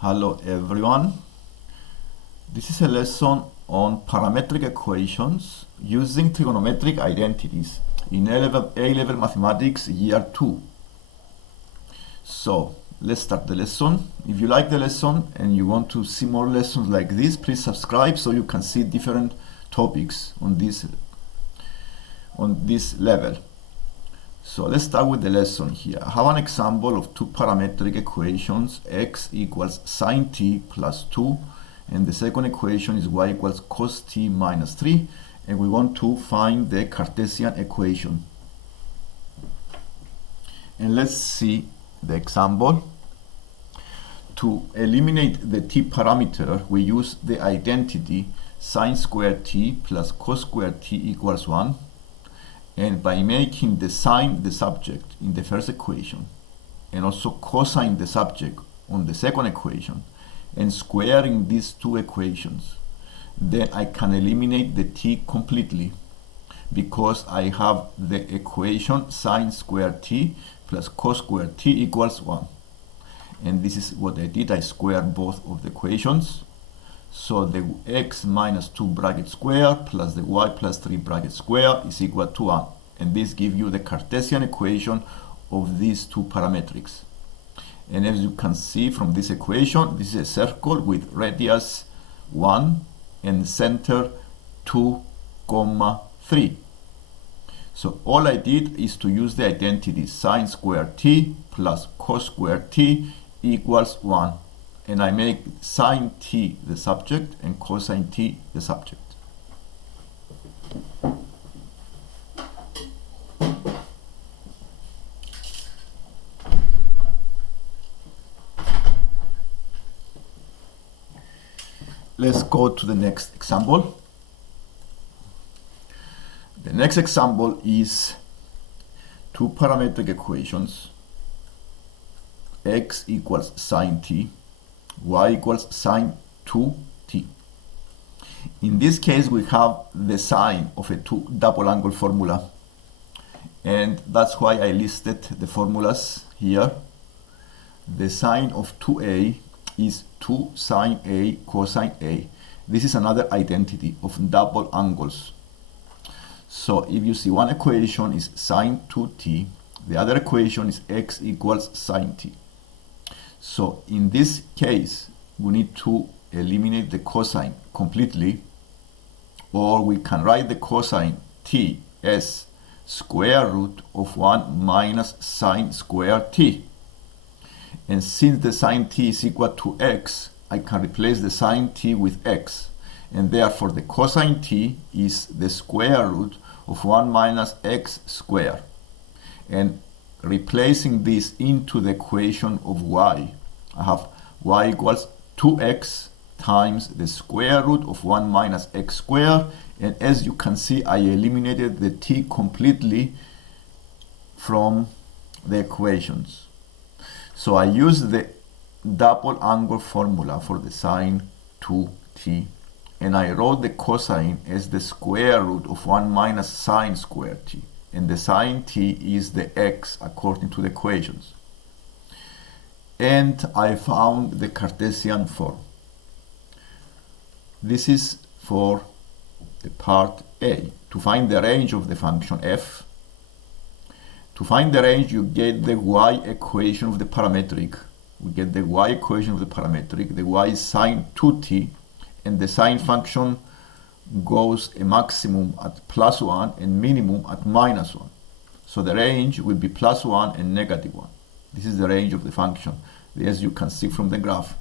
Hello everyone. This is a lesson on parametric equations using trigonometric identities in A-level mathematics year 2. So let's start the lesson. If you like the lesson and you want to see more lessons like this, please subscribe so you can see different topics on this level. So let's start with the lesson here. I have an example of two parametric equations, x equals sine t plus 2, and the second equation is y equals cos t minus 3, and we want to find the Cartesian equation. And let's see the example. To eliminate the t parameter, we use the identity sine squared t plus cos squared t equals 1. And by making the sine the subject in the first equation, and also cosine the subject on the second equation, and squaring these two equations, then I can eliminate the t completely, because I have the equation sine squared t plus cos squared t equals 1. And this is what I did. I squared both of the equations. So the x minus 2 bracket square plus the y plus 3 bracket square is equal to 1. And this gives you the Cartesian equation of these two parametrics. And as you can see from this equation, this is a circle with radius 1 and center 2, 3. So all I did is to use the identity sine squared t plus cos squared t equals 1. And I make sine t the subject and cosine t the subject. Let's go to the next example. The next example is two parametric equations, x equals sine t, y equals sine 2t. In this case, we have the sign of a double angle formula, and that's why I listed the formulas here. The sine of 2a is 2 sine a cosine a. This is another identity of double angles. So if you see, one equation is sine 2t, the other equation is x equals sine t. So in this case, we need to eliminate the cosine completely, or we can write the cosine t as square root of 1 minus sine square t. And since the sine t is equal to x, I can replace the sine t with x. And therefore the cosine t is the square root of 1 minus x squared. And replacing this into the equation of y, I have y equals 2x times the square root of 1 minus x squared. And as you can see, I eliminated the t completely from the equations. So I use the double angle formula for the sine 2t, and I wrote the cosine as the square root of 1 minus sine squared t, and the sine t is the x according to the equations. And I found the Cartesian form. This is for the part A. To find the range of the function f, to find the range, you get the y equation of the parametric. We get the y equation of the parametric. The y is sine 2t, and the sine function goes a maximum at plus 1 and minimum at minus 1. So the range will be plus 1 and negative 1. This is the range of the function, as you can see from the graph.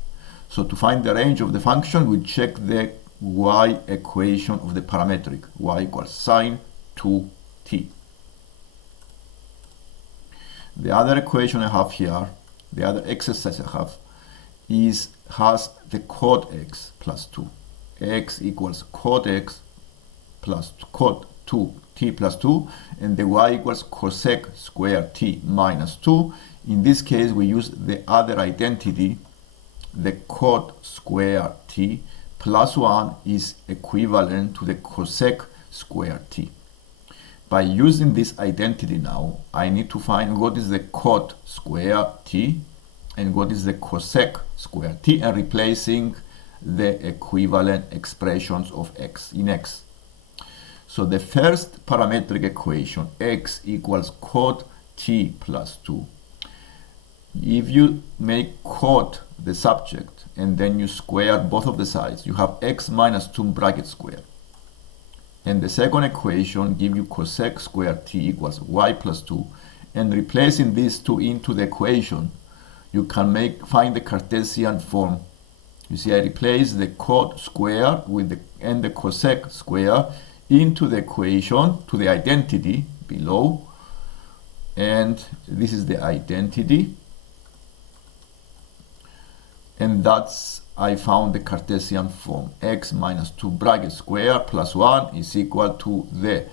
So to find the range of the function, we check the y equation of the parametric. Y equals sine 2t. The other equation I have here, the other exercise I have, has the cot x plus 2. X equals cot x plus cot 2t plus 2, and the y equals cosec square t minus 2. In this case, we use the other identity, the cot square t plus 1 is equivalent to the cosec square t. By using this identity now, I need to find what is the cot square t and what is the cosec square t, and replacing the equivalent expressions of x in x. So the first parametric equation, x equals cot t plus 2. If you make cot the subject and then you square both of the sides, you have x minus 2 bracket square. And the second equation gives you cosec square t equals y plus 2. And replacing these two into the equation, you can find the Cartesian form. You see, I replace the cot square with the cosec square into the equation to the identity below. And this is the identity. And that's, I found the Cartesian form. X minus 2 bracket square plus 1 is equal to the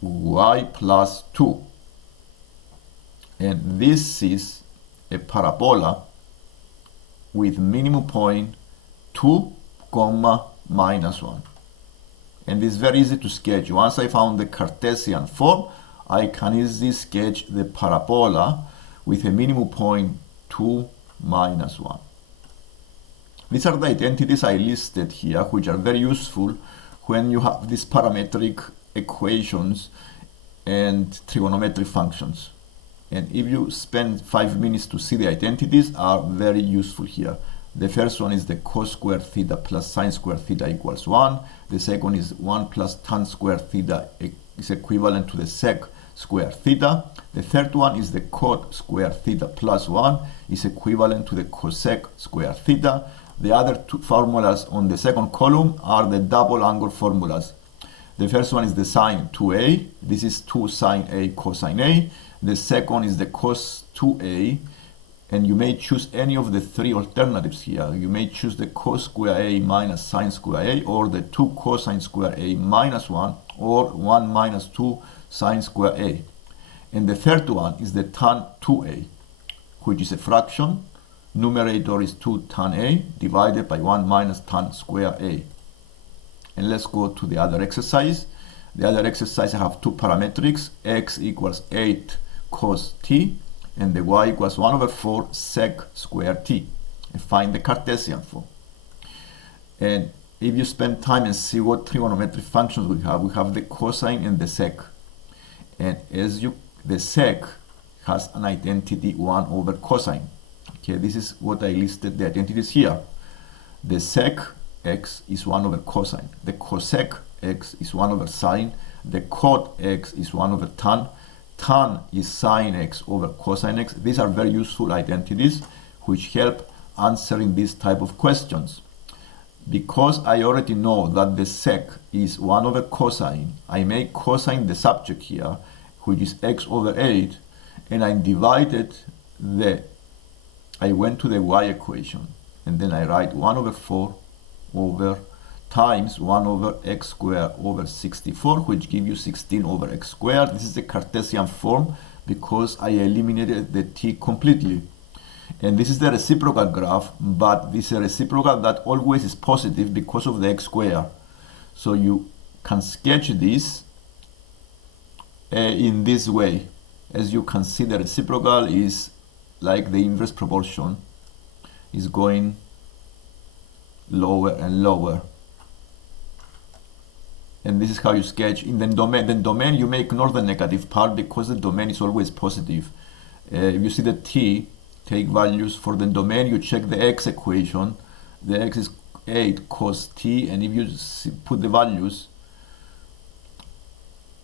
y plus 2. And this is a parabola with minimum point 2, minus 1. And it's very easy to sketch. Once I found the Cartesian form, I can easily sketch the parabola with a minimum point 2, minus 1. These are the identities I listed here, which are very useful when you have these parametric equations and trigonometric functions. And if you spend 5 minutes to see the identities, are very useful here. The first one is the cos square theta plus sine square theta equals 1. The second is 1 plus tan square theta is equivalent to the sec square theta. The third one is the cot square theta plus 1 is equivalent to the cosec square theta. The other two formulas on the second column are the double angle formulas. The first one is the sine 2a. This is 2 sine a cosine a. The second is the cos 2a, and you may choose any of the three alternatives here. You may choose the cos square a minus sine square a, or the 2 cosine square a minus 1, or 1 minus 2 sine square a. And the third one is the tan 2a, which is a fraction. Numerator is 2 tan a divided by 1 minus tan square a. And let's go to the other exercise. The other exercise, I have two parametrics, x equals 8 cos t, and the y equals 1 over 4 sec square t. And find the Cartesian form. And if you spend time and see what trigonometric functions we have the cosine and the sec. And the sec has an identity 1 over cosine. Okay, this is what I listed the identities here. The sec x is 1 over cosine. The cosec x is 1 over sine. The cot x is 1 over tan. Tan is sine x over cosine x. These are very useful identities which help answering this type of questions. Because I already know that the sec is 1 over cosine, I make cosine the subject here, which is x over 8, and I went to the y equation, and then I write 1 over 4 over times 1 over x squared over 64, which gives you 16 over x squared. This is the Cartesian form because I eliminated the t completely. And this is the reciprocal graph, but this is a reciprocal that always is positive because of the x squared. So you can sketch this in this way. As you can see, the reciprocal is like the inverse proportion, is going lower and lower. And this is how you sketch. In the domain you may ignore the negative part because the domain is always positive. If you see the t, take values for the domain, you check the x equation. The x is 8 cos t, and if you put the values,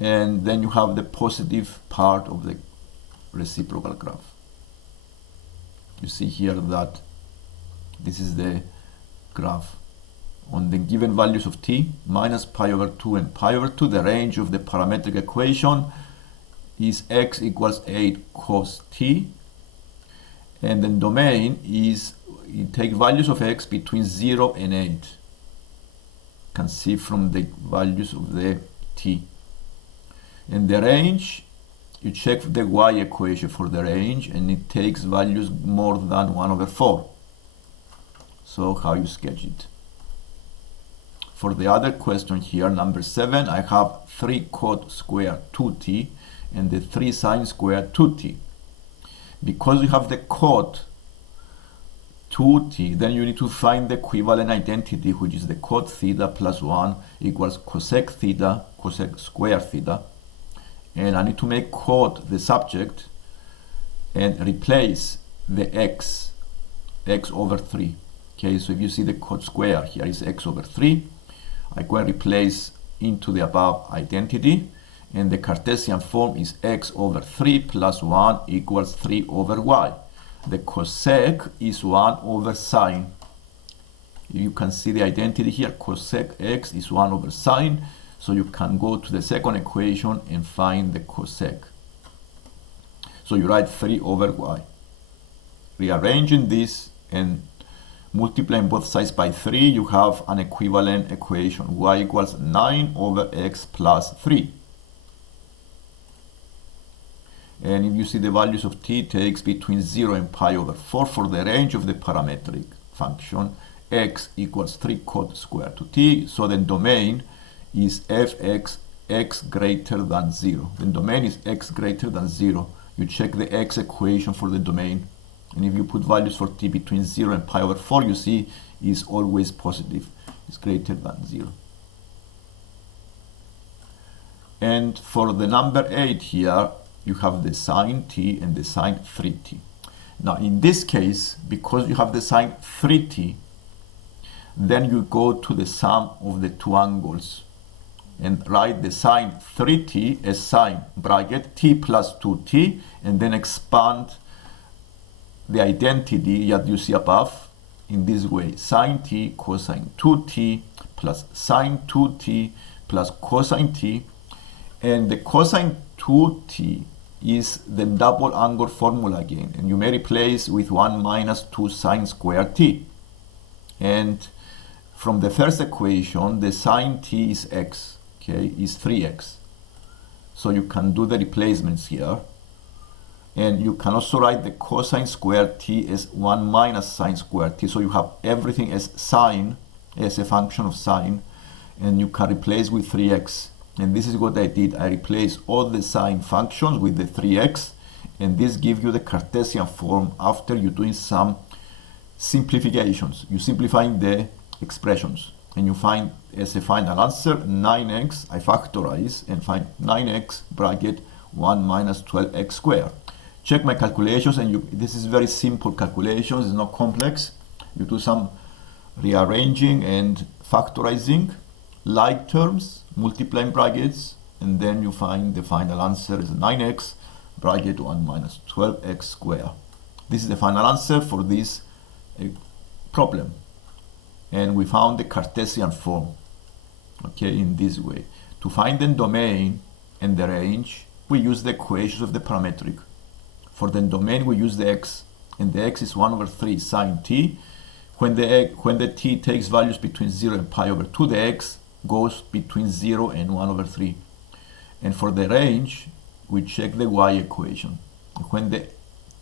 and then you have the positive part of the reciprocal graph. You see here that this is the graph. On the given values of t, minus pi over 2 and pi over 2, the range of the parametric equation is x equals 8 cos t, and the domain is, you take values of x between 0 and 8. You can see from the values of the t. And the range, you check the y equation for the range, and it takes values more than 1 over 4. So how you sketch it? For the other question here, number 7, I have 3 cot square 2t and the 3 sine square 2t. Because we have the cot 2t, then you need to find the equivalent identity, which is the cot theta plus 1 equals cosec theta, cosec square theta. And I need to make cot the subject and replace the x over 3. Okay, so if you see the cot square here is x over 3, I go and replace into the above identity, and the Cartesian form is x over 3 plus 1 equals 3 over y. The cosec is 1 over sine. You can see the identity here, cosec x is 1 over sine, so you can go to the second equation and find the cosec. So you write 3 over y. Rearranging this and multiplying both sides by 3, you have an equivalent equation. Y equals 9 over x plus 3. And if you see the values of t takes between 0 and pi over 4 for the range of the parametric function, x equals 3 cot square to t. So the domain is fx x greater than 0. The domain is x greater than 0. You check the x equation for the domain. And if you put values for t between 0 and pi over 4, you see is always positive. It's greater than 0. And for the number 8 here, you have the sine t and the sine 3t. Now in this case, because you have the sine 3t, then you go to the sum of the two angles and write the sine 3t as sine bracket t plus 2t, and then expand the identity that you see above in this way: sine t cosine 2t plus sine 2t plus cosine t. And the cosine 2t is the double angle formula again, and you may replace with 1 minus 2 sine square t. And from the first equation, the sine t is x, okay, is 3x. So you can do the replacements here. And you can also write the cosine square t as 1 minus sine square t. So you have everything as sine, as a function of sine, and you can replace with 3x. And this is what I did. I replaced all the sine functions with the 3x, and this gives you the Cartesian form after you're doing some simplifications. You simplifying the expressions, and you find as a final answer 9x. I factorize and find 9x bracket 1 minus 12x squared. Check my calculations, and this is very simple calculations. It's not complex. You do some rearranging and factorizing, like terms, multiplying brackets, and then you find the final answer is 9x bracket 1 minus 12x squared. This is the final answer for this problem. And we found the Cartesian form, okay, in this way. To find the domain and the range, we use the equations of the parametric. For the domain, we use the x, and the x is 1 over 3 sine t. When the t takes values between 0 and pi over 2, the x goes between 0 and 1 over 3. And for the range, we check the y equation. When the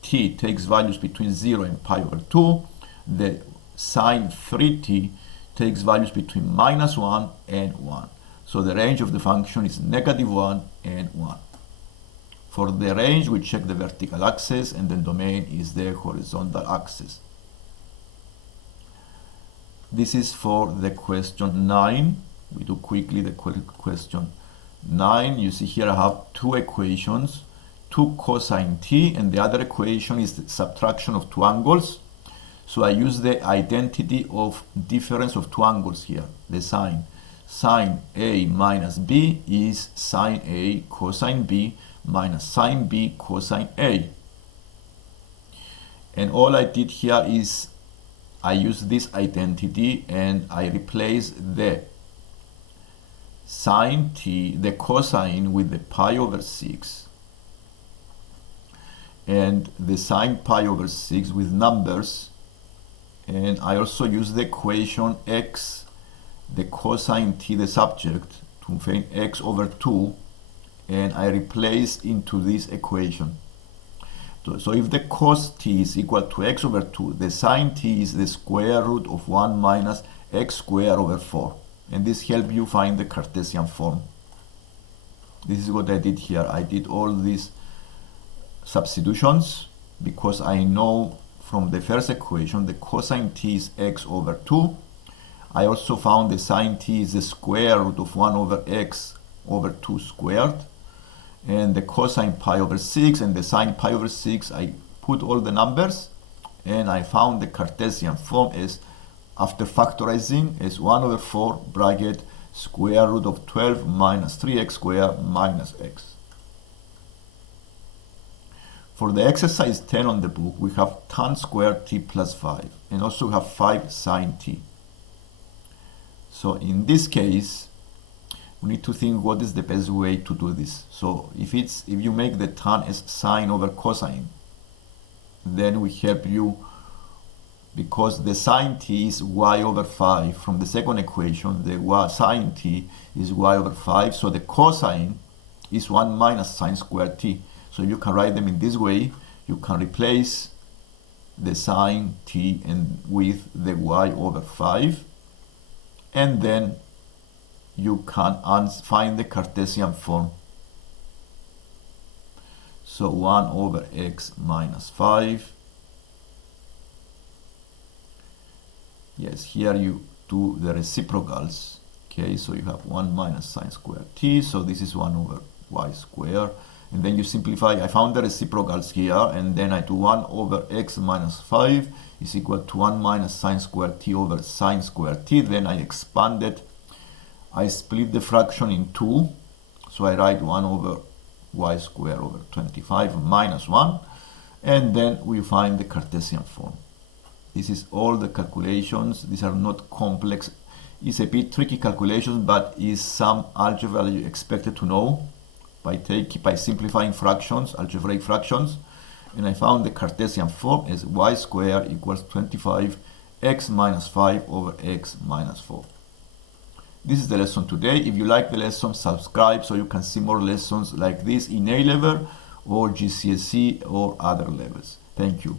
t takes values between 0 and pi over 2, the sine 3t takes values between minus 1 and 1. So the range of the function is -1 and 1. For the range, we check the vertical axis, and the domain is the horizontal axis. This is for the question 9. We do quickly the question 9. You see here I have two equations, 2 cosine t, and the other equation is the subtraction of two angles. So I use the identity of difference of two angles here, the sine. Sine A minus B is sine A cosine B minus sine B cosine A. And all I did here is I use this identity and I replace the sine t, the cosine, with the pi over 6, and the sine pi over 6 with numbers. And I also use the equation x, the cosine t, the subject, to find x over 2, and I replace into this equation. So if the cos t is equal to x over 2, the sine t is the square root of 1 minus x squared over 4. And this helps you find the Cartesian form. This is what I did here. I did all these substitutions because I know from the first equation, the cosine t is x over 2. I also found the sine t is the square root of 1 over x over 2 squared. And the cosine pi over 6 and the sine pi over 6, I put all the numbers and I found the Cartesian form as, after factorizing, as 1 over 4 bracket square root of 12 minus 3x squared minus x. For the exercise 10 on the book, we have tan squared t plus 5, and also we have 5 sine t. So in this case, we need to think what is the best way to do this. So if you make the tan as sine over cosine, then we help you, because the sine t is y over 5 from the second equation, the sine t is y over 5, so the cosine is 1 minus sine squared t. So you can write them in this way. You can replace the sine t and with the y over 5, and then you can find the Cartesian form. So 1 over x minus 5. Yes, here you do the reciprocals. Okay, so you have 1 minus sine squared t, so this is 1 over y squared. And then you simplify. I found the reciprocals here, and then I do 1 over x minus 5 is equal to 1 minus sine squared t over sine squared t. Then I expand it. I split the fraction in 2, so I write 1 over y squared over 25 minus 1, and then we find the Cartesian form. This is all the calculations. These are not complex. It's a bit tricky calculations, but is some algebra you expected to know by simplifying fractions, algebraic fractions. And I found the Cartesian form as y squared equals 25 x minus 5 over x minus 4. This is the lesson today. If you like the lesson, subscribe so you can see more lessons like this in A level or GCSE or other levels. Thank you.